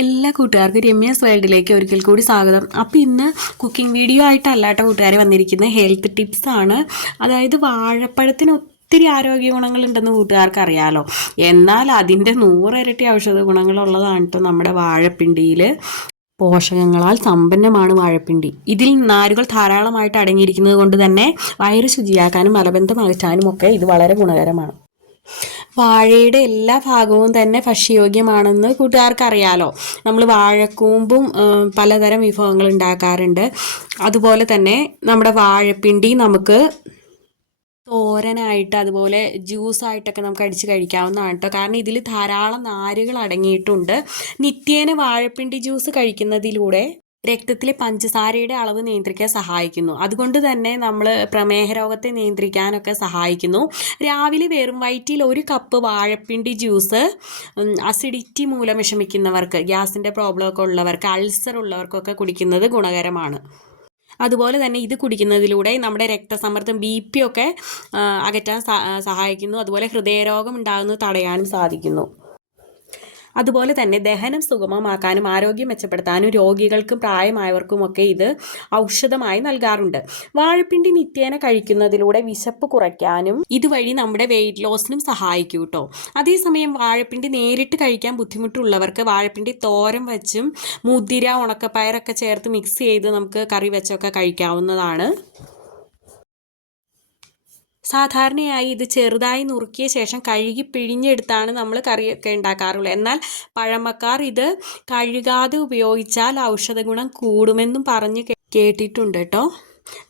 എല്ലാ കൂട്ടുകാർക്കും രമ്യാസ് വേൾഡിലേക്ക് ഒരിക്കൽ കൂടി സ്വാഗതം. അപ്പോൾ ഇന്ന് കുക്കിംഗ് വീഡിയോ ആയിട്ടല്ല കേട്ടോ കൂട്ടുകാരെ വന്നിരിക്കുന്നത്, ഹെൽത്ത് ടിപ്സ് ആണ്. അതായത് വാഴപ്പഴത്തിന് ഒത്തിരി ആരോഗ്യ ഗുണങ്ങളുണ്ടെന്ന് കൂട്ടുകാർക്ക് അറിയാലോ. എന്നാൽ അതിൻ്റെ 100 ഇരട്ടി ഔഷധ ഗുണങ്ങളുള്ളതാണ് കേട്ടോ നമ്മുടെ വാഴപ്പിണ്ടിയിൽ. പോഷകങ്ങളാൽ സമ്പന്നമാണ് വാഴപ്പിണ്ടി. ഇതിൽ നാരുകൾ ധാരാളമായിട്ട് അടങ്ങിയിരിക്കുന്നത് കൊണ്ട് തന്നെ വയറ് ശുചിയാക്കാനും മലബന്ധം അകറ്റാനും ഒക്കെ ഇത് വളരെ ഗുണകരമാണ്. വാഴയുടെ എല്ലാ ഭാഗവും തന്നെ ഭക്ഷ്യയോഗ്യമാണെന്ന് കൂട്ടുകാർക്ക് അറിയാലോ. നമ്മൾ വാഴക്കൂമ്പും പലതരം വിഭവങ്ങൾ ഉണ്ടാക്കാറുണ്ട്. അതുപോലെ തന്നെ നമ്മുടെ വാഴപ്പിണ്ടി നമുക്ക് തോരനായിട്ട് അതുപോലെ ജ്യൂസായിട്ടൊക്കെ നമുക്ക് അടിച്ച് കഴിക്കാവുന്നതാണ് കേട്ടോ. കാരണം ഇതിൽ ധാരാളം നാരുകൾ അടങ്ങിയിട്ടുണ്ട്. നിത്യേന വാഴപ്പിണ്ടി ജ്യൂസ് കഴിക്കുന്നതിലൂടെ രക്തത്തിലെ പഞ്ചസാരയുടെ അളവ് നിയന്ത്രിക്കാൻ സഹായിക്കുന്നു. അതുകൊണ്ട് തന്നെ നമ്മൾ പ്രമേഹ രോഗത്തെ നിയന്ത്രിക്കാനൊക്കെ സഹായിക്കുന്നു. രാവിലെ വെറും വയറ്റിൽ 1 കപ്പ് വാഴപ്പിണ്ടി ജ്യൂസ് അസിഡിറ്റി മൂലം വിഷമിക്കുന്നവർക്ക്, ഗ്യാസിൻ്റെ പ്രോബ്ലം ഒക്കെ ഉള്ളവർക്ക്, അൾസർ ഉള്ളവർക്കൊക്കെ കുടിക്കുന്നത് ഗുണകരമാണ്. അതുപോലെ തന്നെ ഇത് കുടിക്കുന്നതിലൂടെ നമ്മുടെ രക്തസമ്മർദ്ദം BP ഒക്കെ അകറ്റാൻ സഹായിക്കുന്നു. അതുപോലെ ഹൃദയരോഗം ഉണ്ടാകുന്നത് തടയാനും സാധിക്കുന്നു. അതുപോലെ തന്നെ ദഹനം സുഗമമാക്കാനും ആരോഗ്യം മെച്ചപ്പെടുത്താനും രോഗികൾക്കും പ്രായമായവർക്കുമൊക്കെ ഇത് ഔഷധമായി നൽകാറുണ്ട്. വാഴപ്പിണ്ടി നിത്യേന കഴിക്കുന്നതിലൂടെ വിശപ്പ് കുറയ്ക്കാനും ഇതുവഴി നമ്മുടെ വെയിറ്റ് ലോസിനും സഹായിക്കും കേട്ടോ. അതേസമയം വാഴപ്പിണ്ടി നേരിട്ട് കഴിക്കാൻ ബുദ്ധിമുട്ടുള്ളവർക്ക് വാഴപ്പിണ്ടി തോരൻ വെച്ചും മുതിര, ഉണക്കപ്പയറൊക്കെ ചേർത്ത് മിക്സ് ചെയ്ത് നമുക്ക് കറി വെച്ചൊക്കെ കഴിക്കാവുന്നതാണ്. സാധാരണയായി ഇത് ചെറുതായി നുറുക്കിയ ശേഷം കഴുകി പിഴിഞ്ഞെടുത്താണ് നമ്മൾ കറിയൊക്കെ ഉണ്ടാക്കാറുള്ളത്. എന്നാൽ പഴമക്കാർ ഇത് കഴുകാതെ ഉപയോഗിച്ചാൽ ഔഷധ ഗുണം കൂടുമെന്നും പറഞ്ഞ് കേട്ടിട്ടുണ്ട് കേട്ടോ.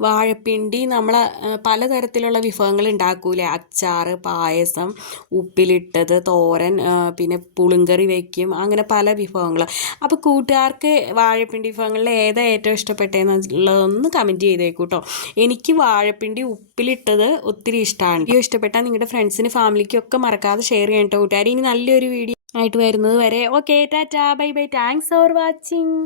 വാഴപ്പിണ്ടി നമ്മൾ പലതരത്തിലുള്ള വിഭവങ്ങൾ ഉണ്ടാക്കൂലേ, അച്ചാർ, പായസം, ഉപ്പിലിട്ടത്, തോരൻ, പിന്നെ പുളിങ്കറി വയ്ക്കും, അങ്ങനെ പല വിഭവങ്ങൾ. അപ്പോൾ കൂട്ടുകാർക്ക് വാഴപ്പിണ്ടി വിഭവങ്ങളിൽ ഏതാ ഏറ്റവും ഇഷ്ടപ്പെട്ടതെന്നുള്ളതൊന്ന് കമൻറ്റ് ചെയ്തേക്കൂ കേട്ടോ. എനിക്ക് വാഴപ്പിണ്ടി ഉപ്പിലിട്ടത് ഒത്തിരി ഇഷ്ടമാണ്. വീഡിയോ ഇഷ്ടപ്പെട്ടാൽ നിങ്ങളുടെ ഫ്രണ്ട്സിന് ഫാമിലിക്കും ഒക്കെ മറക്കാതെ ഷെയർ ചെയ്യണം കേട്ടോ കൂട്ടുകാർ. ഇനി നല്ലൊരു വീഡിയോ ആയിട്ട് വരുന്നത് വരെ okay, Tata, bye bye, thanks for watching.